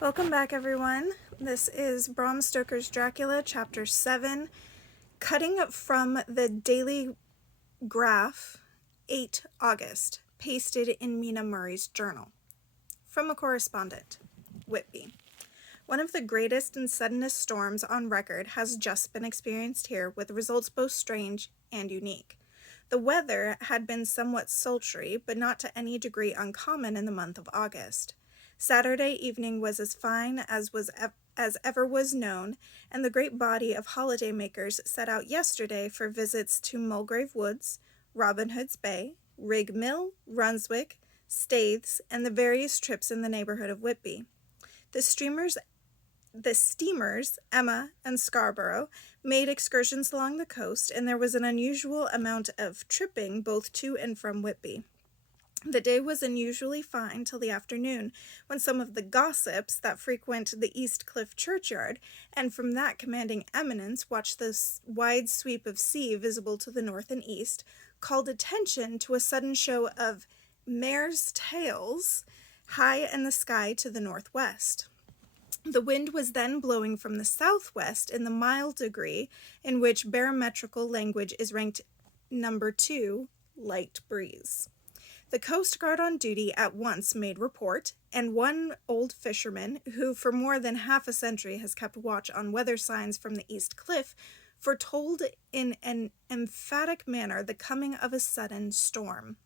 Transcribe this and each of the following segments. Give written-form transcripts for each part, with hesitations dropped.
Welcome back, everyone. This is Bram Stoker's Dracula Chapter 7, cutting from the Daily Graph, 8 August, pasted in Mina Murray's journal. From a correspondent, Whitby. One of the greatest and suddenest storms on record has just been experienced here, with results both strange and unique. The weather had been somewhat sultry, but not to any degree uncommon in the month of August. Saturday evening was as fine as ever was known, and the great body of holiday-makers set out yesterday for visits to Mulgrave Woods, Robin Hood's Bay, Rig Mill, Runswick, Staithes, and the various trips in the neighborhood of Whitby. The steamers, Emma and Scarborough, made excursions along the coast, and there was an unusual amount of tripping both to and from Whitby. The day was unusually fine till the afternoon, when some of the gossips that frequent the East Cliff churchyard, and from that commanding eminence watched the wide sweep of sea visible to the north and east, called attention to a sudden show of mares' tails high in the sky to the northwest. The wind was then blowing from the southwest in the mild degree in which barometrical language is ranked number 2, light breeze. The Coast Guard on duty at once made report, and one old fisherman, who for more than half a century has kept watch on weather signs from the East Cliff, foretold in an emphatic manner the coming of a sudden storm.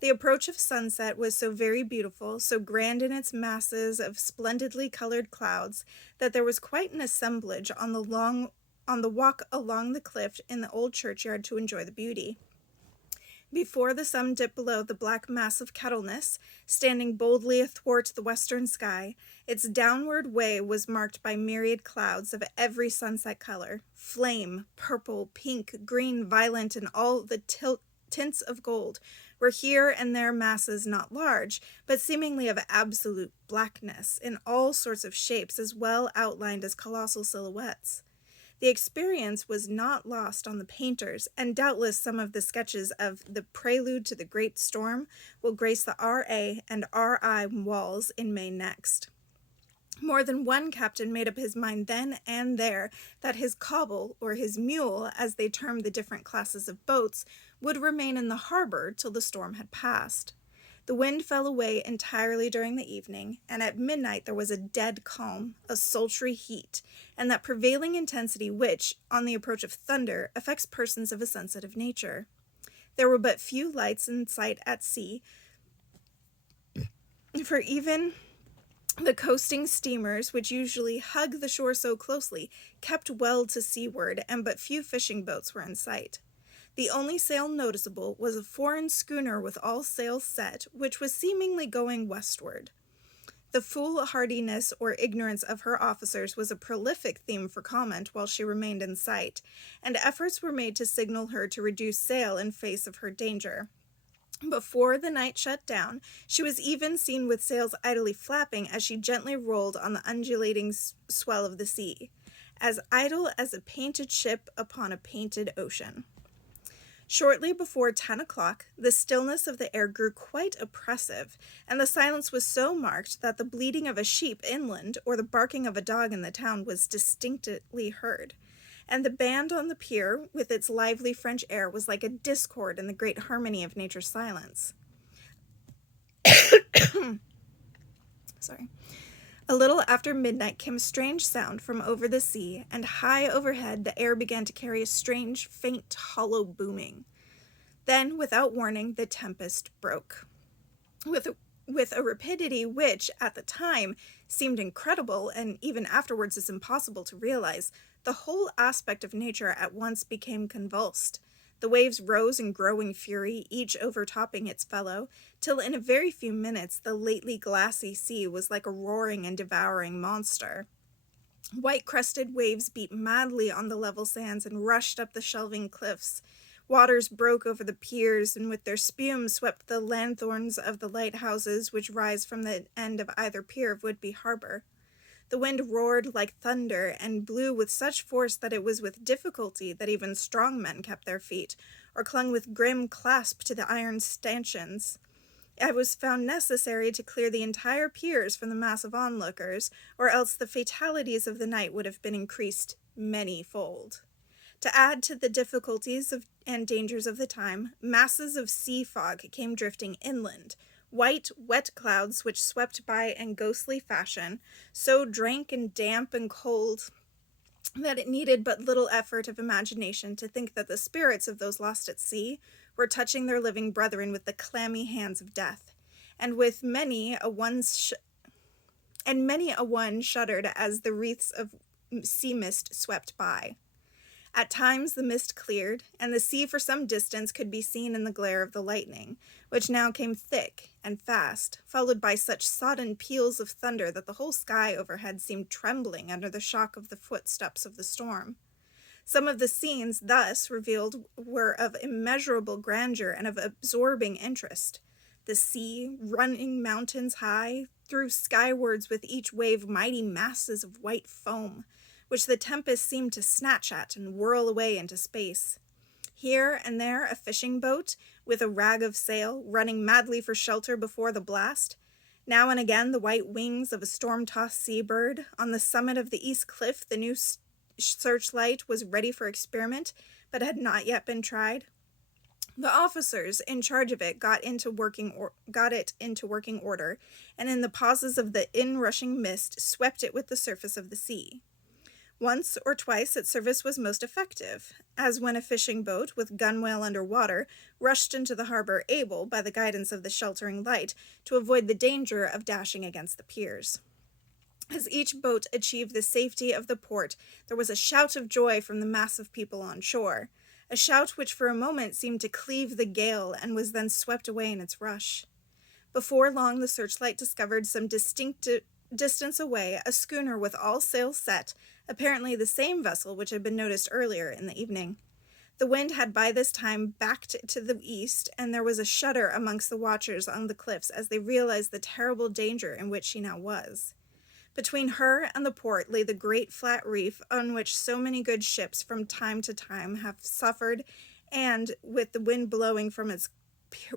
The approach of sunset was so very beautiful, so grand in its masses of splendidly colored clouds, that there was quite an assemblage on the walk along the cliff in the old churchyard to enjoy the beauty. Before the sun dipped below the black mass of Kettleness, standing boldly athwart the western sky, its downward way was marked by myriad clouds of every sunset color, flame, purple, pink, green, violet, and all the tints of gold, were here and there masses not large, but seemingly of absolute blackness, in all sorts of shapes as well outlined as colossal silhouettes. The experience was not lost on the painters, and doubtless some of the sketches of the Prelude to the Great Storm will grace the R.A. and R.I. walls in May next. More than one captain made up his mind then and there that his cobble, or his mule, as they termed the different classes of boats, would remain in the harbor till the storm had passed. The wind fell away entirely during the evening, and at midnight there was a dead calm, a sultry heat, and that prevailing intensity which, on the approach of thunder, affects persons of a sensitive nature. There were but few lights in sight at sea, for even the coasting steamers, which usually hug the shore so closely, kept well to seaward, and but few fishing boats were in sight. The only sail noticeable was a foreign schooner with all sails set, which was seemingly going westward. The foolhardiness or ignorance of her officers was a prolific theme for comment while she remained in sight, and efforts were made to signal her to reduce sail in face of her danger. Before the night shut down, she was even seen with sails idly flapping as she gently rolled on the undulating swell of the sea, as idle as a painted ship upon a painted ocean. Shortly before 10 o'clock, the stillness of the air grew quite oppressive, and the silence was so marked that the bleating of a sheep inland or the barking of a dog in the town was distinctly heard, and the band on the pier, with its lively French air, was like a discord in the great harmony of nature's silence. Sorry. A little after midnight came a strange sound from over the sea, and high overhead the air began to carry a strange, faint, hollow booming. Then, without warning, the tempest broke. With a rapidity which, at the time, seemed incredible, and even afterwards is impossible to realize, the whole aspect of nature at once became convulsed. The waves rose in growing fury, each overtopping its fellow, till in a very few minutes the lately glassy sea was like a roaring and devouring monster. White-crested waves beat madly on the level sands and rushed up the shelving cliffs. Waters broke over the piers, and with their spume swept the lanthorns of the lighthouses which rise from the end of either pier of Whitby Harbor. The wind roared like thunder, and blew with such force that it was with difficulty that even strong men kept their feet, or clung with grim clasp to the iron stanchions. it was found necessary to clear the entire piers from the mass of onlookers, or else the fatalities of the night would have been increased many-fold. To add to the difficulties and dangers of the time, masses of sea fog came drifting inland, white, wet clouds which swept by in ghostly fashion, so dank and damp and cold that it needed but little effort of imagination to think that the spirits of those lost at sea were touching their living brethren with the clammy hands of death, and with many a one shuddered as the wreaths of sea mist swept by. At times the mist cleared, and the sea for some distance could be seen in the glare of the lightning, which now came thick and fast, followed by such sodden peals of thunder that the whole sky overhead seemed trembling under the shock of the footsteps of the storm. Some of the scenes thus revealed were of immeasurable grandeur and of absorbing interest. The sea, running mountains high, threw skywards with each wave mighty masses of white foam, which the tempest seemed to snatch at and whirl away into space. Here and there a fishing boat, with a rag of sail, running madly for shelter before the blast. Now and again the white wings of a storm-tossed seabird. On the summit of the east cliff the new searchlight was ready for experiment, but had not yet been tried. The officers in charge of it got it into working order, and in the pauses of the inrushing mist swept it with the surface of the sea. Once or twice its service was most effective, as when a fishing boat, with gunwale under water, rushed into the harbor able, by the guidance of the sheltering light, to avoid the danger of dashing against the piers. As each boat achieved the safety of the port, there was a shout of joy from the mass of people on shore, a shout which for a moment seemed to cleave the gale and was then swept away in its rush. Before long the searchlight discovered some distinct distance away a schooner with all sails set, apparently the same vessel which had been noticed earlier in the evening. The wind had by this time backed to the east, and there was a shudder amongst the watchers on the cliffs as they realized the terrible danger in which she now was. Between her and the port lay the great flat reef on which so many good ships from time to time have suffered, and, with the wind blowing from its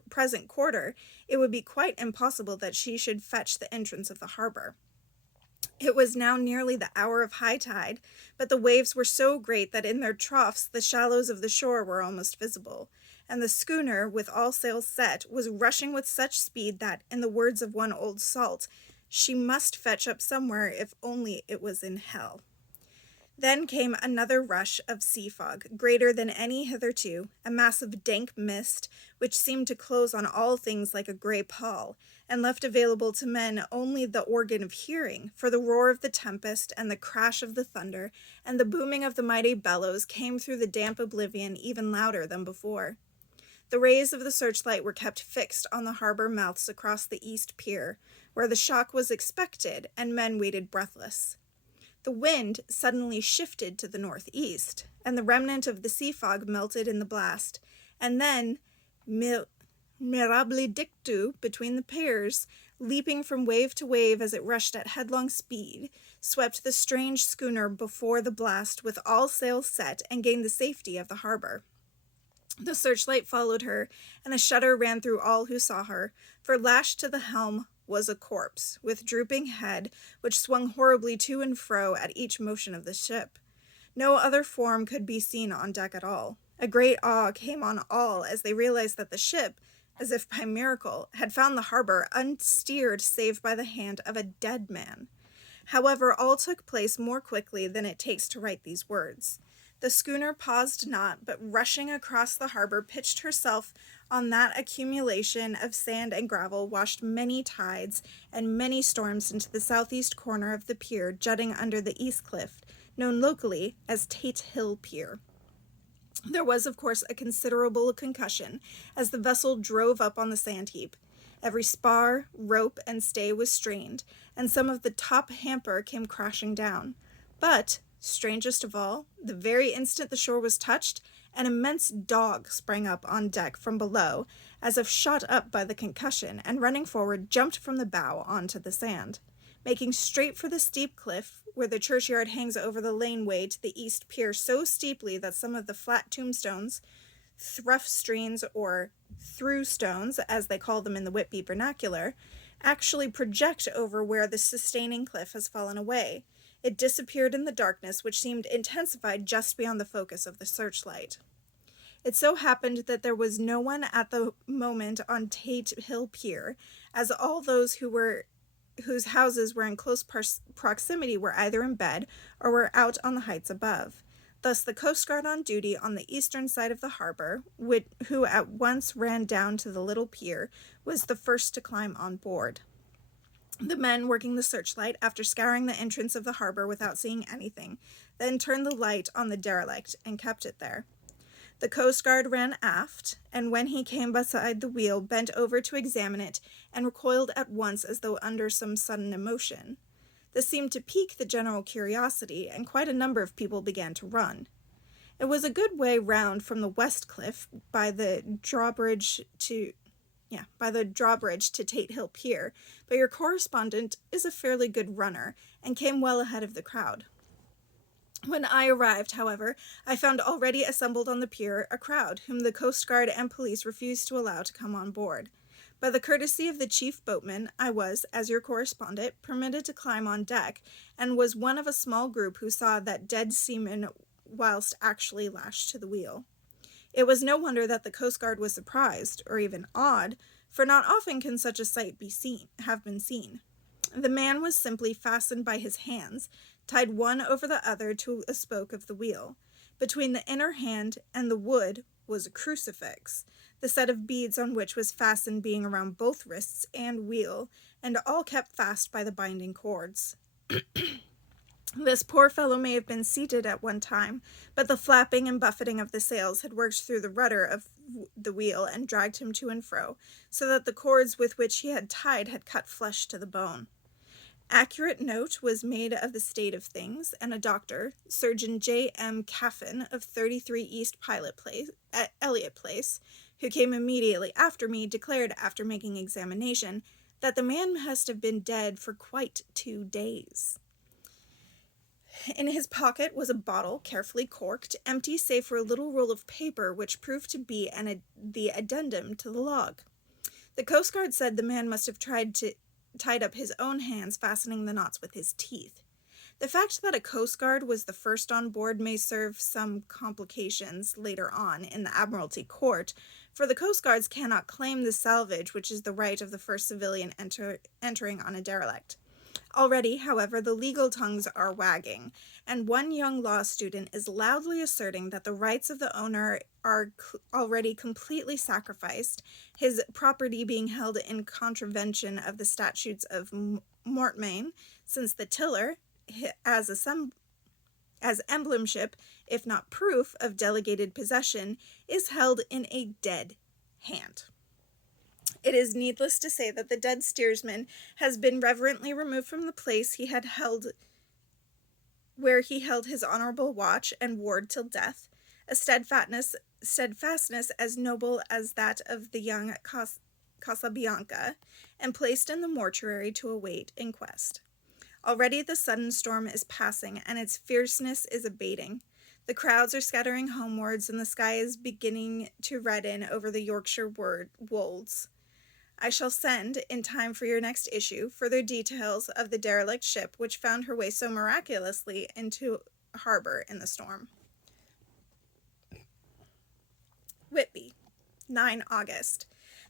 present quarter, it would be quite impossible that she should fetch the entrance of the harbor. It was now nearly the hour of high tide, but the waves were so great that in their troughs the shallows of the shore were almost visible, and the schooner, with all sails set, was rushing with such speed that, in the words of one old salt, she must fetch up somewhere if only it was in hell. Then came another rush of sea fog, greater than any hitherto, a mass of dank mist, which seemed to close on all things like a grey pall, and left available to men only the organ of hearing, for the roar of the tempest, and the crash of the thunder, and the booming of the mighty bellows came through the damp oblivion even louder than before. The rays of the searchlight were kept fixed on the harbor mouths across the east pier, where the shock was expected, and men waited breathless. The wind suddenly shifted to the northeast, and the remnant of the sea fog melted in the blast, and then, mirabile dictu, between the piers, leaping from wave to wave as it rushed at headlong speed, swept the strange schooner before the blast with all sails set and gained the safety of the harbor. The searchlight followed her, and a shudder ran through all who saw her, for lashed to the helm was a corpse, with drooping head, which swung horribly to and fro at each motion of the ship. No other form could be seen on deck at all. A great awe came on all as they realized that the ship, as if by miracle, had found the harbor unsteered save by the hand of a dead man. However, all took place more quickly than it takes to write these words. The schooner paused not, but rushing across the harbor, pitched herself on that accumulation of sand and gravel, washed many tides and many storms into the southeast corner of the pier, jutting under the east cliff, known locally as Tate Hill Pier. There was, of course, a considerable concussion as the vessel drove up on the sand heap. Every spar, rope, and stay was strained, and some of the top hamper came crashing down. But, strangest of all, the very instant the shore was touched, an immense dog sprang up on deck from below, as if shot up by the concussion, and running forward, jumped from the bow onto the sand. Making straight for the steep cliff, where the churchyard hangs over the laneway to the east pier so steeply that some of the flat tombstones thruff streams, or through stones, as they call them in the Whitby vernacular, actually project over where the sustaining cliff has fallen away. It disappeared in the darkness, which seemed intensified just beyond the focus of the searchlight. It so happened that there was no one at the moment on Tate Hill Pier, as all those whose houses were in close proximity were either in bed or were out on the heights above. Thus the Coast Guard on duty on the eastern side of the harbor, who at once ran down to the little pier, was the first to climb on board. The men working the searchlight, after scouring the entrance of the harbor without seeing anything, then turned the light on the derelict and kept it there. The Coast Guard ran aft, and when he came beside the wheel, bent over to examine it, and recoiled at once as though under some sudden emotion. This seemed to pique the general curiosity, and quite a number of people began to run. It was a good way round from the west cliff by the drawbridge to Tate Hill Pier, but your correspondent is a fairly good runner, and came well ahead of the crowd. When I arrived, however, I found already assembled on the pier a crowd, whom the Coast Guard and police refused to allow to come on board. By the courtesy of the chief boatman, I was, as your correspondent, permitted to climb on deck, and was one of a small group who saw that dead seaman whilst actually lashed to the wheel. It was no wonder that the Coast Guard was surprised, or even awed, for not often can such a sight have been seen. The man was simply fastened by his hands, tied one over the other to a spoke of the wheel. Between the inner hand and the wood was a crucifix, the set of beads on which was fastened being around both wrists and wheel, and all kept fast by the binding cords. This poor fellow may have been seated at one time, but the flapping and buffeting of the sails had worked through the rudder of the wheel and dragged him to and fro, so that the cords with which he had tied had cut flesh to the bone. Accurate note was made of the state of things, and a doctor, Surgeon J. M. Caffin of 33 East Elliot Place, who came immediately after me, declared, after making examination, that the man must have been dead for quite 2 days. In his pocket was a bottle, carefully corked, empty save for a little roll of paper which proved to be the addendum to the log. The Coast Guard said the man must have tied up his own hands, fastening the knots with his teeth. The fact that a Coast Guard was the first on board may serve some complications later on in the Admiralty Court, for the Coast Guards cannot claim the salvage, which is the right of the first civilian entering on a derelict. Already, however, the legal tongues are wagging, and one young law student is loudly asserting that the rights of the owner are already completely sacrificed, his property being held in contravention of the statutes of Mortmain, since the tiller, as emblemship, if not proof, of delegated possession, is held in a dead hand. It is needless to say that the dead steersman has been reverently removed from the place where he held his honorable watch and ward till death, a steadfastness as noble as that of the young Casabianca, and placed in the mortuary to await inquest. Already the sudden storm is passing, and its fierceness is abating. The crowds are scattering homewards, and the sky is beginning to redden over the Yorkshire wolds. I shall send, in time for your next issue, further details of the derelict ship which found her way so miraculously into harbor in the storm. Whitby, 9 August.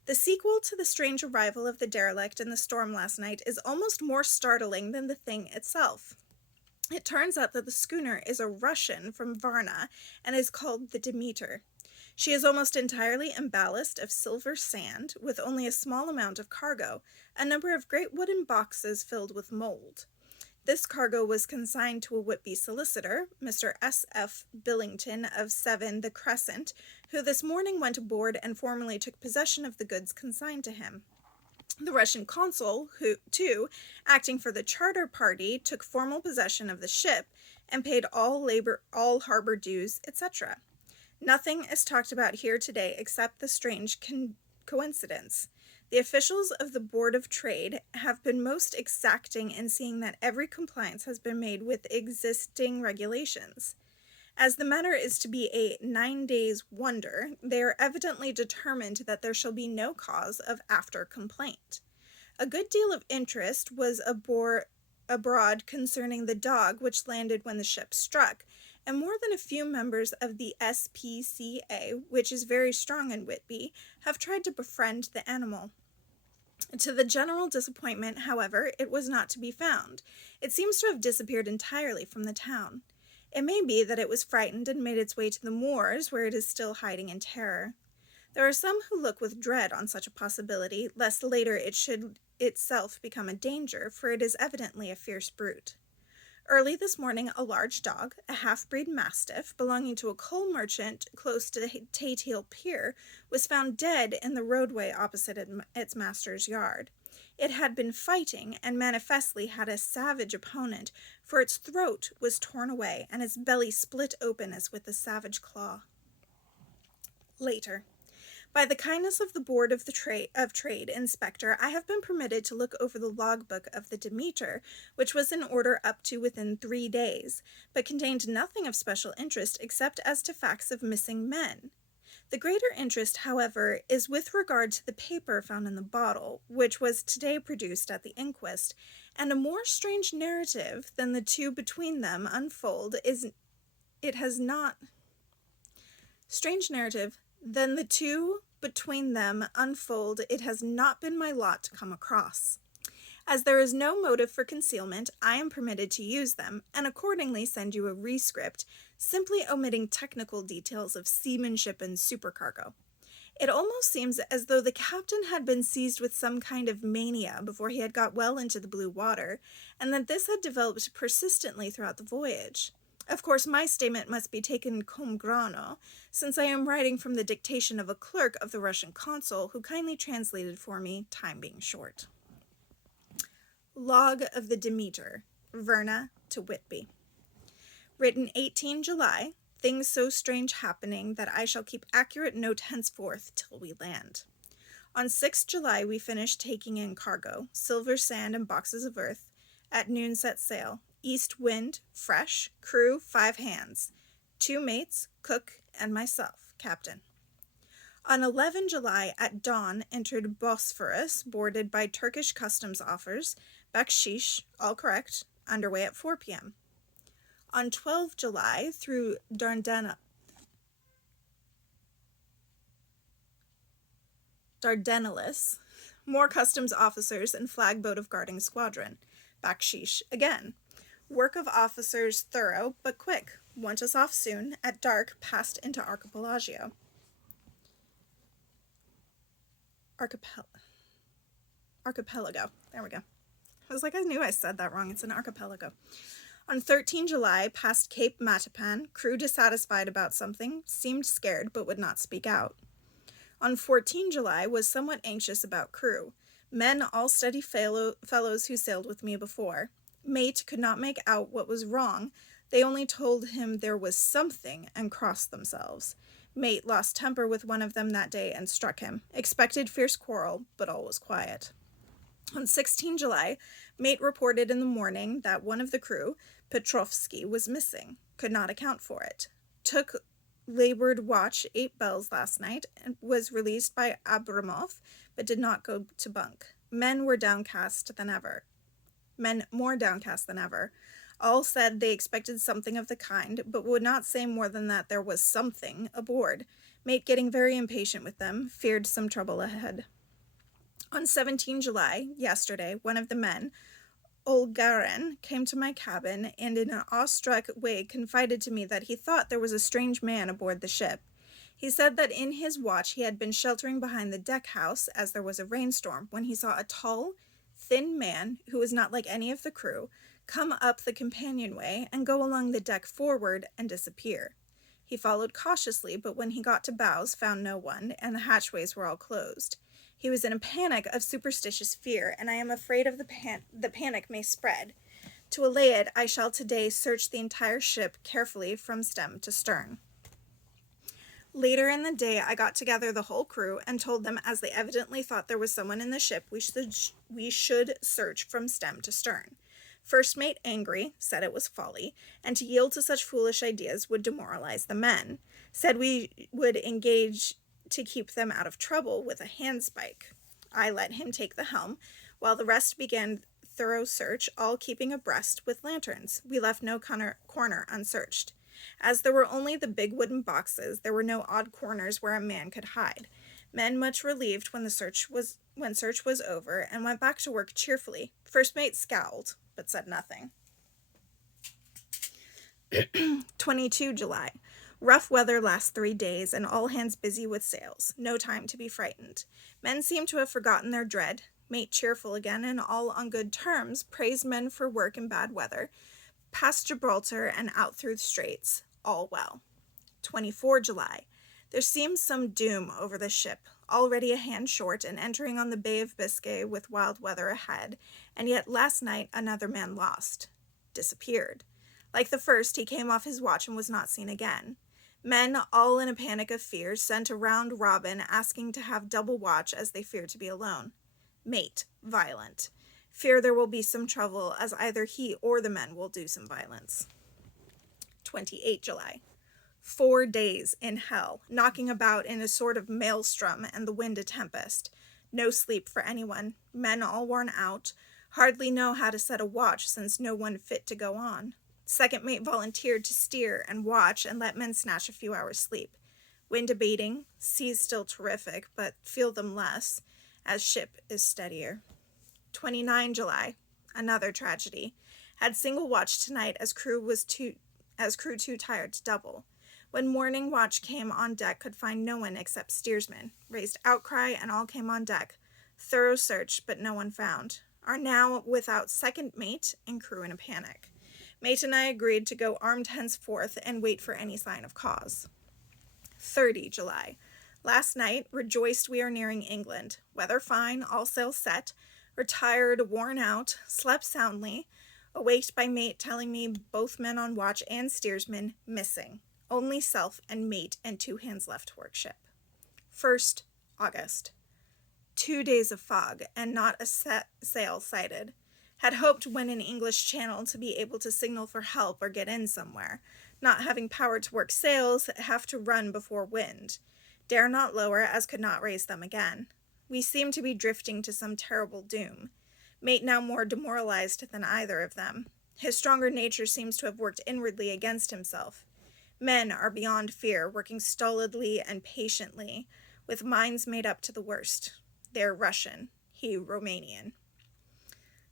The sequel to the strange arrival of the derelict in the storm last night is almost more startling than the thing itself. It turns out that the schooner is a Russian from Varna and is called the Demeter. She is almost entirely emballast of silver sand, with only a small amount of cargo, a number of great wooden boxes filled with mold. This cargo was consigned to a Whitby solicitor, Mr. S. F. Billington of 7 The Crescent, who this morning went aboard and formally took possession of the goods consigned to him. The Russian consul, who, too, acting for the charter party, took formal possession of the ship and paid all harbor dues, etc. Nothing is talked about here today except the strange coincidence. The officials of the Board of Trade have been most exacting in seeing that every compliance has been made with existing regulations. As the matter is to be a 9 days wonder, they are evidently determined that there shall be no cause of after complaint. A good deal of interest was abroad concerning the dog which landed when the ship struck, and more than a few members of the SPCA, which is very strong in Whitby, have tried to befriend the animal. To the general disappointment, however, it was not to be found. It seems to have disappeared entirely from the town. It may be that it was frightened and made its way to the moors, where it is still hiding in terror. There are some who look with dread on such a possibility, lest later it should itself become a danger, for it is evidently a fierce brute. Early this morning, a large dog, a half-breed mastiff, belonging to a coal merchant close to Tateel Pier, was found dead in the roadway opposite its master's yard. It had been fighting, and manifestly had a savage opponent, for its throat was torn away, and its belly split open as with a savage claw. Later. By the kindness of the Board of Trade Inspector, I have been permitted to look over the logbook of the Demeter, which was in order up to within 3 days, but contained nothing of special interest except as to facts of missing men. The greater interest, however, is with regard to the paper found in the bottle, which was today produced at the inquest, and a more strange narrative than the two between them unfold it has not been my lot to come across. As there is no motive for concealment, I am permitted to use them, and accordingly send you a rescript, simply omitting technical details of seamanship and supercargo. It almost seems as though the captain had been seized with some kind of mania before he had got well into the blue water, and that this had developed persistently throughout the voyage. Of course, my statement must be taken cum grano, since I am writing from the dictation of a clerk of the Russian consul, who kindly translated for me, time being short. Log of the Demeter, Verna to Whitby. Written 18 July, things so strange happening that I shall keep accurate note henceforth till we land. On 6 July we finished taking in cargo, silver sand and boxes of earth. At noon set sail. East wind, fresh, crew 5 hands, 2 mates, cook, and myself, captain. On 11 July at dawn entered Bosphorus, boarded by Turkish customs offers, bakshish, all correct, underway at 4 p.m. On 12 July through Dardanelles, more customs officers and flagboat of guarding squadron, bakshish again. Work of officers thorough, but quick. Want us off soon. At dark, passed into Archipelago. Archipelago. There we go. I was like, I knew I said that wrong. It's an archipelago. On 13 July, past Cape Matapan. Crew dissatisfied about something. Seemed scared, but would not speak out. On 14 July, was somewhat anxious about crew. Men all steady fellows who sailed with me before. Mate could not make out what was wrong. They only told him there was something and crossed themselves. Mate lost temper with one of them that day and struck him. Expected fierce quarrel, but all was quiet. On 16 July, mate reported in the morning that one of the crew, Petrovsky, was missing. Could not account for it. Took labored watch 8 bells last night and was released by Abramov, but did not go to bunk. Men more downcast than ever. All said they expected something of the kind, but would not say more than that there was something aboard. Mate getting very impatient with them, feared some trouble ahead. On 17 July, yesterday, one of the men, Olgaren, came to my cabin and in an awestruck way confided to me that he thought there was a strange man aboard the ship. He said that in his watch he had been sheltering behind the deck house as there was a rainstorm when he saw a tall, thin man, who was not like any of the crew, come up the companionway and go along the deck forward and disappear. He followed cautiously, but when he got to bows found no one, and the hatchways were all closed. He was in a panic of superstitious fear, and I am afraid of the panic may spread. To allay it, I shall today search the entire ship carefully from stem to stern. Later in the day, I got together the whole crew and told them, as they evidently thought there was someone in the ship, we should search from stem to stern. First mate, angry, said it was folly, and to yield to such foolish ideas would demoralize the men. Said we would engage to keep them out of trouble with a handspike. I let him take the helm, while the rest began thorough search, all keeping abreast with lanterns. We left no corner unsearched. As there were only the big wooden boxes, there were no odd corners where a man could hide. Men much relieved when search was over, and went back to work cheerfully. First mate scowled, but said nothing. 22 July. Rough weather last 3 days, and all hands busy with sails. No time to be frightened. Men seem to have forgotten their dread. Mate cheerful again, and all on good terms, praised men for work in bad weather. Past Gibraltar and out through the straits. All well. 24 July. There seems some doom over the ship, already a hand short and entering on the Bay of Biscay with wild weather ahead, and yet last night another man lost. Disappeared. Like the first, he came off his watch and was not seen again. Men, all in a panic of fear, sent a round robin asking to have double watch as they fear to be alone. Mate, violent. Fear there will be some trouble, as either he or the men will do some violence. 28 July. 4 days in hell, knocking about in a sort of maelstrom and the wind a tempest. No sleep for anyone. Men all worn out. Hardly know how to set a watch, since no one fit to go on. Second mate volunteered to steer and watch and let men snatch a few hours' sleep. Wind abating, seas still terrific, but feel them less, as ship is steadier. 29 July. Another tragedy. Had single watch tonight, as crew too tired to double. When morning watch came on deck, could find no one except steersman. Raised outcry, and all came on deck. Thorough search, but no one found. Are now without second mate and crew in a panic. Mate and I agreed to go armed henceforth and wait for any sign of cause. 30 July. Last night, rejoiced we are nearing England. Weather fine, all sails set. Retired, worn out, slept soundly. Awaked by mate telling me both men on watch and steersman missing. Only self and mate and 2 hands left to work ship. 1st August. 2 days of fog, and not a sail sighted. Had hoped when in English Channel to be able to signal for help or get in somewhere. Not having power to work sails, have to run before wind. Dare not lower, as could not raise them again. We seem to be drifting to some terrible doom. Mate now more demoralized than either of them. His stronger nature seems to have worked inwardly against himself. Men are beyond fear, working stolidly and patiently, with minds made up to the worst. They're Russian, he Romanian.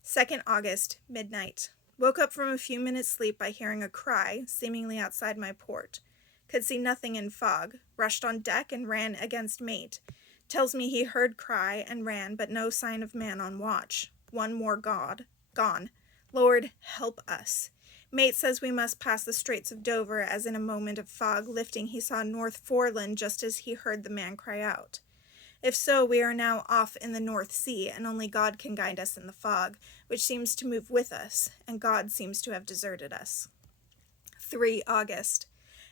2nd August, midnight. Woke up from a few minutes' sleep by hearing a cry, seemingly outside my port. Could see nothing in fog. Rushed on deck and ran against mate. Tells me he heard cry and ran, but no sign of man on watch. One more gone. Lord, help us. Mate says we must pass the Straits of Dover, as in a moment of fog lifting he saw North Foreland just as he heard the man cry out. If so, we are now off in the North Sea, and only God can guide us in the fog, which seems to move with us, and God seems to have deserted us. 3 August.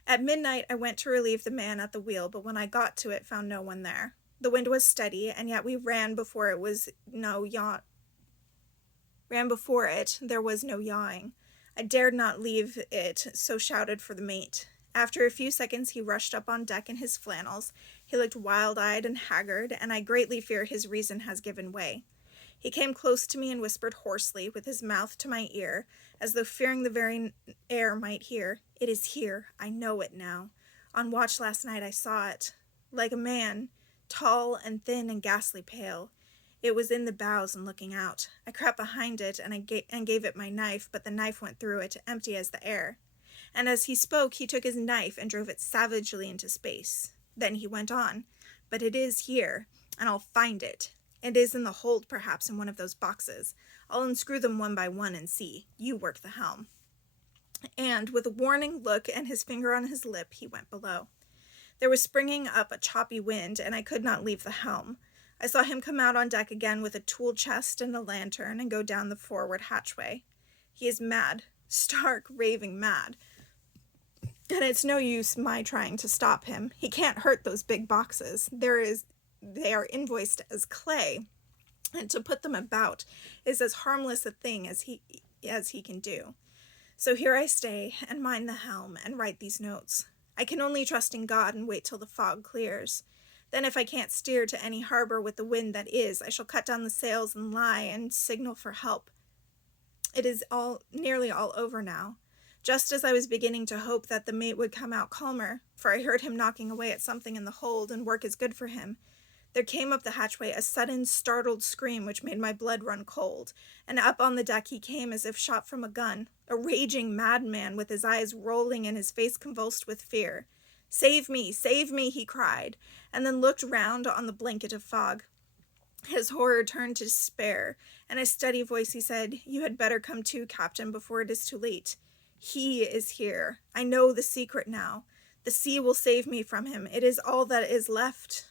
At midnight I went to relieve the man at the wheel, but when I got to it found no one there. The wind was steady, and yet we ran before there was no yawing. I dared not leave it, so shouted for the mate. After a few seconds he rushed up on deck in his flannels. He looked wild-eyed and haggard, and I greatly fear his reason has given way. He came close to me and whispered hoarsely, with his mouth to my ear, as though fearing the very air might hear, "It is here. I know it now. On watch last night I saw it. Like a man, tall and thin and ghastly pale. It was in the bows and looking out. I crept behind it and gave it my knife, but the knife went through it, empty as the air. And as he spoke, he took his knife and drove it savagely into space. Then he went on, but it is here, and I'll find it. It is in the hold, perhaps, in one of those boxes. I'll unscrew them one by one and see. You work the helm." And, with a warning look and his finger on his lip, he went below. There was springing up a choppy wind, and I could not leave the helm. I saw him come out on deck again with a tool chest and a lantern and go down the forward hatchway. He is mad, stark, raving mad. And it's no use my trying to stop him. He can't hurt those big boxes. They are invoiced as clay, and to put them about is as harmless a thing as as he can do. So here I stay, and mind the helm, and write these notes. I can only trust in God and wait till the fog clears. Then if I can't steer to any harbor with the wind that is, I shall cut down the sails and lie and signal for help. It is nearly all over now. Just as I was beginning to hope that the mate would come out calmer, for I heard him knocking away at something in the hold, and work is good for him, there came up the hatchway a sudden, startled scream which made my blood run cold, and up on the deck he came as if shot from a gun, a raging madman with his eyes rolling and his face convulsed with fear. Save me, he cried, and then looked round on the blanket of fog. His horror turned to despair, and in a steady voice he said, You had better come too, Captain, before it is too late. He is here. I know the secret now. The sea will save me from him. It is all that is left.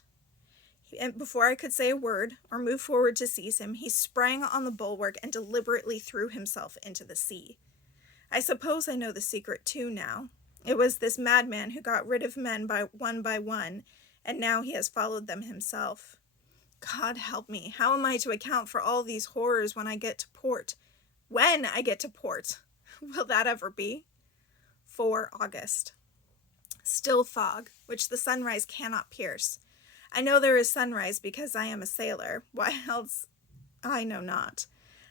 And before I could say a word or move forward to seize him, he sprang on the bulwark and deliberately threw himself into the sea. I suppose I know the secret too now. It was this madman who got rid of men by one, and now he has followed them himself. God help me, how am I to account for all these horrors when I get to port? When I get to port? Will that ever be? 4 August. Still fog, which the sunrise cannot pierce. I know there is sunrise because I am a sailor. Why else I know not.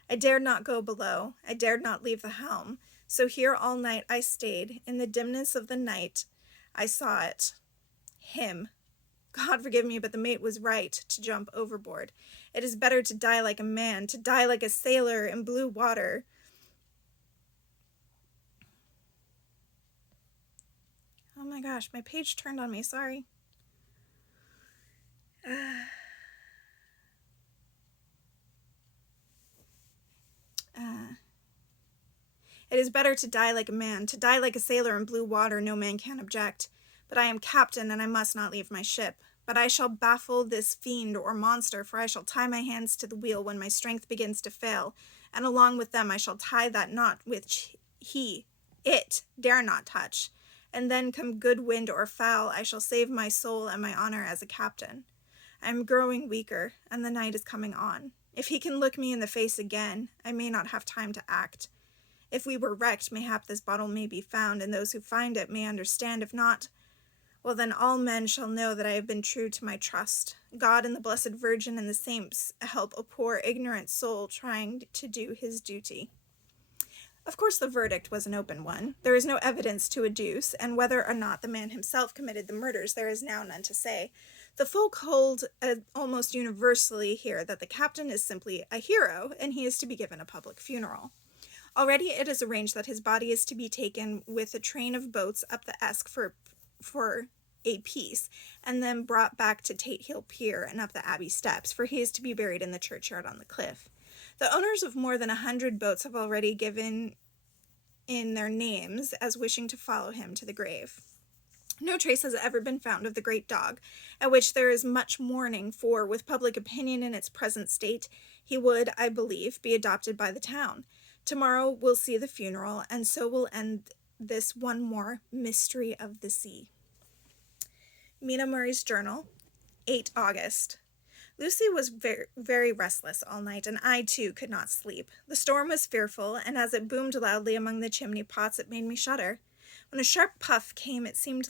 I dared not go below. I dared not leave the helm. So here all night I stayed. In the dimness of the night I saw it. Him. God forgive me, but the mate was right to jump overboard. It is better to die like a man, to die like a sailor in blue water. Oh my gosh, my page turned on me, sorry. It is better to die like a man, to die like a sailor in blue water, no man can object. But I am captain, and I must not leave my ship. But I shall baffle this fiend or monster, for I shall tie my hands to the wheel when my strength begins to fail, and along with them I shall tie that knot which it, dare not touch. And then, come good wind or foul, I shall save my soul and my honor as a captain. I am growing weaker, and the night is coming on. If he can look me in the face again, I may not have time to act. If we were wrecked, mayhap this bottle may be found, and those who find it may understand. If not, well, then all men shall know that I have been true to my trust. God and the Blessed Virgin and the saints help a poor, ignorant soul trying to do his duty. Of course, the verdict was an open one. There is no evidence to adduce, and whether or not the man himself committed the murders, there is now none to say. The folk hold almost universally here that the captain is simply a hero, and he is to be given a public funeral. Already it is arranged that his body is to be taken with a train of boats up the Esk for a piece, and then brought back to Tate Hill Pier and up the Abbey steps, for he is to be buried in the churchyard on the cliff. The owners of more than 100 boats have already given in their names as wishing to follow him to the grave. No trace has ever been found of the great dog, at which there is much mourning, for, with public opinion in its present state, he would, I believe, be adopted by the town. Tomorrow we'll see the funeral, and so will end this one more mystery of the sea. Mina Murray's journal, 8 August. Lucy was very, very restless all night, and I, too, could not sleep. The storm was fearful, and as it boomed loudly among the chimney pots, it made me shudder. When a sharp puff came, it seemed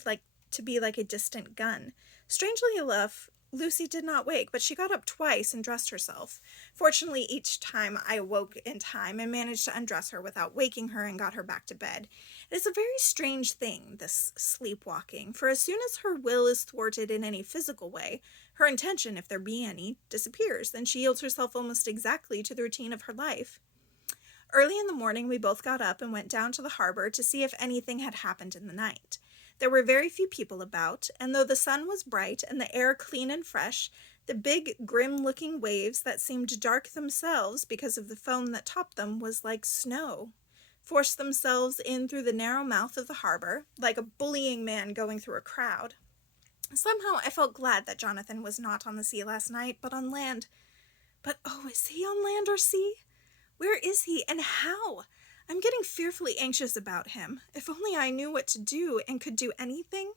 to be like a distant gun. Strangely enough, Lucy did not wake, but she got up twice and dressed herself. Fortunately, each time I awoke in time and managed to undress her without waking her and got her back to bed. It is a very strange thing, this sleepwalking, for as soon as her will is thwarted in any physical way, her intention, if there be any, disappears, and she yields herself almost exactly to the routine of her life. Early in the morning we both got up and went down to the harbor to see if anything had happened in the night. There were very few people about, and though the sun was bright and the air clean and fresh, the big, grim-looking waves that seemed dark themselves because of the foam that topped them was like snow, forced themselves in through the narrow mouth of the harbor, like a bullying man going through a crowd. Somehow I felt glad that Jonathan was not on the sea last night, but on land. But oh, is he on land or sea? Where is he, and how? I'm getting fearfully anxious about him. If only I knew what to do and could do anything.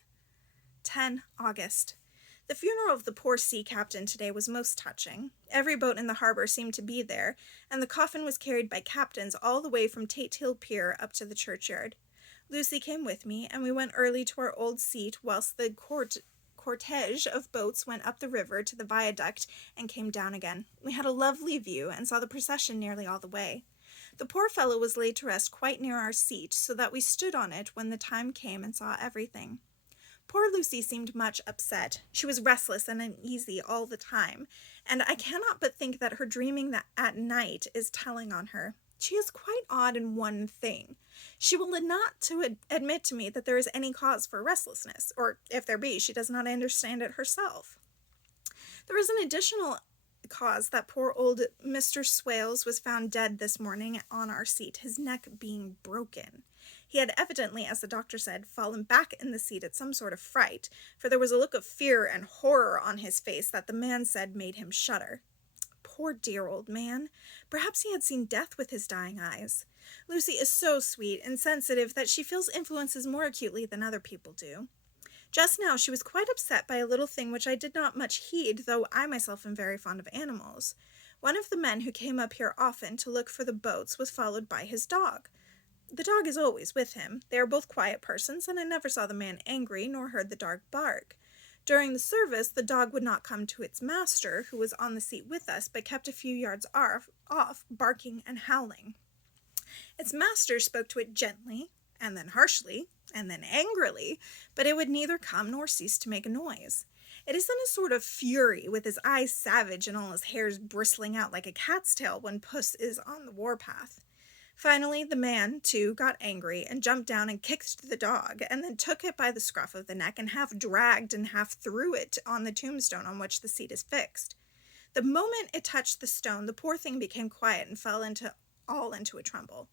10 August. The funeral of the poor sea captain today was most touching. Every boat in the harbor seemed to be there, and the coffin was carried by captains all the way from Tate Hill Pier up to the churchyard. Lucy came with me, and we went early to our old seat whilst the cortege of boats went up the river to the viaduct and came down again. We had a lovely view and saw the procession nearly all the way. The poor fellow was laid to rest quite near our seat, so that we stood on it when the time came and saw everything. Poor Lucy seemed much upset. She was restless and uneasy all the time, and I cannot but think that her dreaming that at night is telling on her. She is quite odd in one thing. She will not admit to me that there is any cause for restlessness, or if there be, she does not understand it herself. There is an additional cause that poor old Mr. Swales was found dead this morning on our seat, his neck being broken. He had evidently, as the doctor said, fallen back in the seat at some sort of fright, for there was a look of fear and horror on his face that the man said made him shudder. Poor dear old man. Perhaps he had seen death with his dying eyes. Lucy is so sweet and sensitive that she feels influences more acutely than other people do. Just now she was quite upset by a little thing which I did not much heed, though I myself am very fond of animals. One of the men who came up here often to look for the boats was followed by his dog. The dog is always with him. They are both quiet persons, and I never saw the man angry, nor heard the dog bark. During the service, the dog would not come to its master, who was on the seat with us, but kept a few yards off, barking and howling. Its master spoke to it gently, and then harshly, and then angrily, but it would neither come nor cease to make a noise. It is in a sort of fury, with his eyes savage and all his hairs bristling out like a cat's tail when puss is on the warpath. Finally, the man, too, got angry and jumped down and kicked the dog, and then took it by the scruff of the neck and half dragged and half threw it on the tombstone on which the seat is fixed. The moment it touched the stone, the poor thing became quiet and fell into a tremble.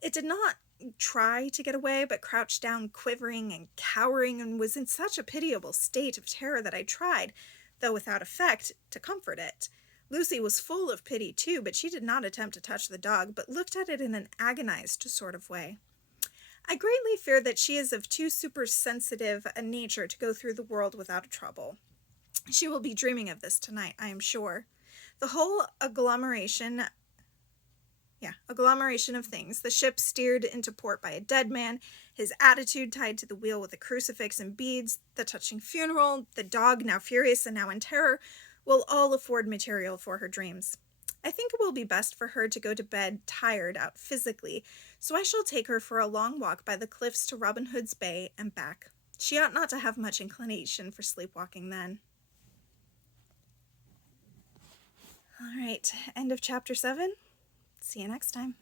It did not try to get away, but crouched down quivering and cowering, and was in such a pitiable state of terror that I tried, though without effect, to comfort it. Lucy was full of pity too, but she did not attempt to touch the dog, but looked at it in an agonized sort of way. I greatly fear that she is of too supersensitive a nature to go through the world without a trouble. She will be dreaming of this tonight, I am sure. The whole agglomeration of things. The ship steered into port by a dead man, his attitude tied to the wheel with a crucifix and beads, the touching funeral, the dog now furious and now in terror, will all afford material for her dreams. I think it will be best for her to go to bed tired out physically, so I shall take her for a long walk by the cliffs to Robin Hood's Bay and back. She ought not to have much inclination for sleepwalking then. All right, end of chapter 7. See you next time.